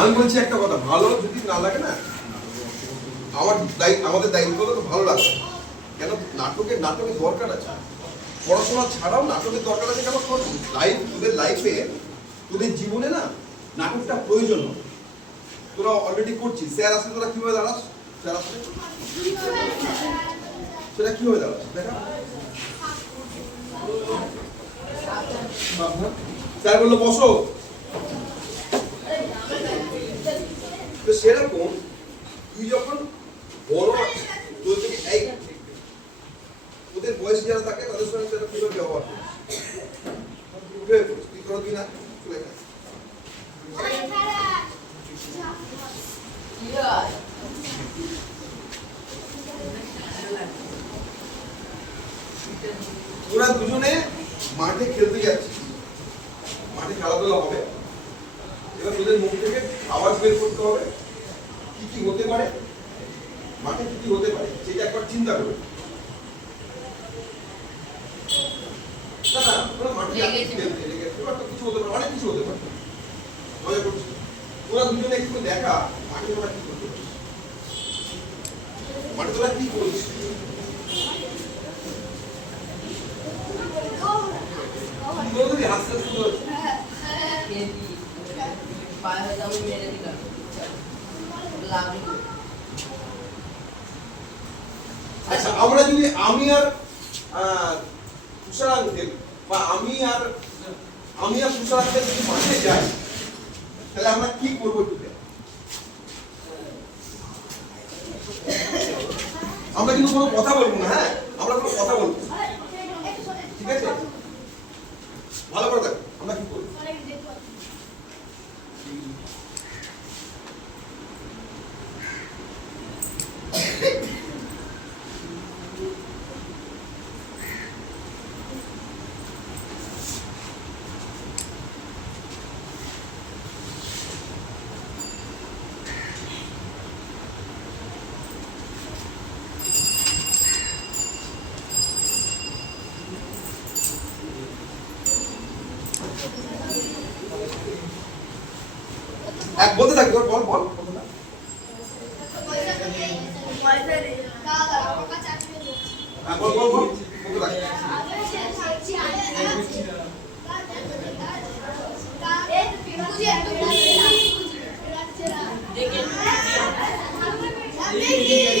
আমি বলছি একটা কথা, ভালো যদি না লাগে না, আমাদের দায়িত্ব তো ভালো লাগবে। কেন নাটকের দরকার আছে, পড়াশোনা ছাড়াও নাটকের দরকার আছে। কেন তোদের লাইফে, তোদের জীবনে না নাটকটা প্রয়োজন। তোরা অলরেডি করছিস, স্যার আসলে তোরা কিভাবে দাঁড়াস? স্যার আসলে সেটা কিভাবে দাঁড়াস দেখা। স্যার বললো বসো, তো সেরকম তুই যখন বড় ওদের বয়স যারা থাকে তাদের সঙ্গে সেটা কিভাবে ব্যবহার করিস, তুই করবি না চলে গেছে। তোরা দুজনে মাঠে খেলতে যাচ্ছিস, মাঠে খেলাধুলা হবে। এবার তোদের মুখ থেকে আওয়াজ বের করতে হবে, কি কি হতে পারে মাঠে, কি কি হতে পারে সেটা একবার চিন্তা করবে। না না, তোরা মাঠে কিছু হতে পারে, অনেক কিছু হতে পারে। মজা করছিস তোরা দুজনে, একটু দেখা মাঠে তোরা কি করতে পারিস, মাঠে তোরা কি করছিস। আচ্ছা, আমরা যদি আমি আর তুষার আঙ্কেল বা আমি আর তুষার আঙ্কেল যদি মাঠে যাই, তাহলে আমরা কি করবো? আমরা কিন্তু কোনো কথা বলবো না। হ্যাঁ, আমরা কোনো কথা বলবো, ঠিক আছে? ভালো করে দেখ আমরা কি করবো। এক বলতে থাকি, বল বল বল বল বল বলতে থাকি। দেখে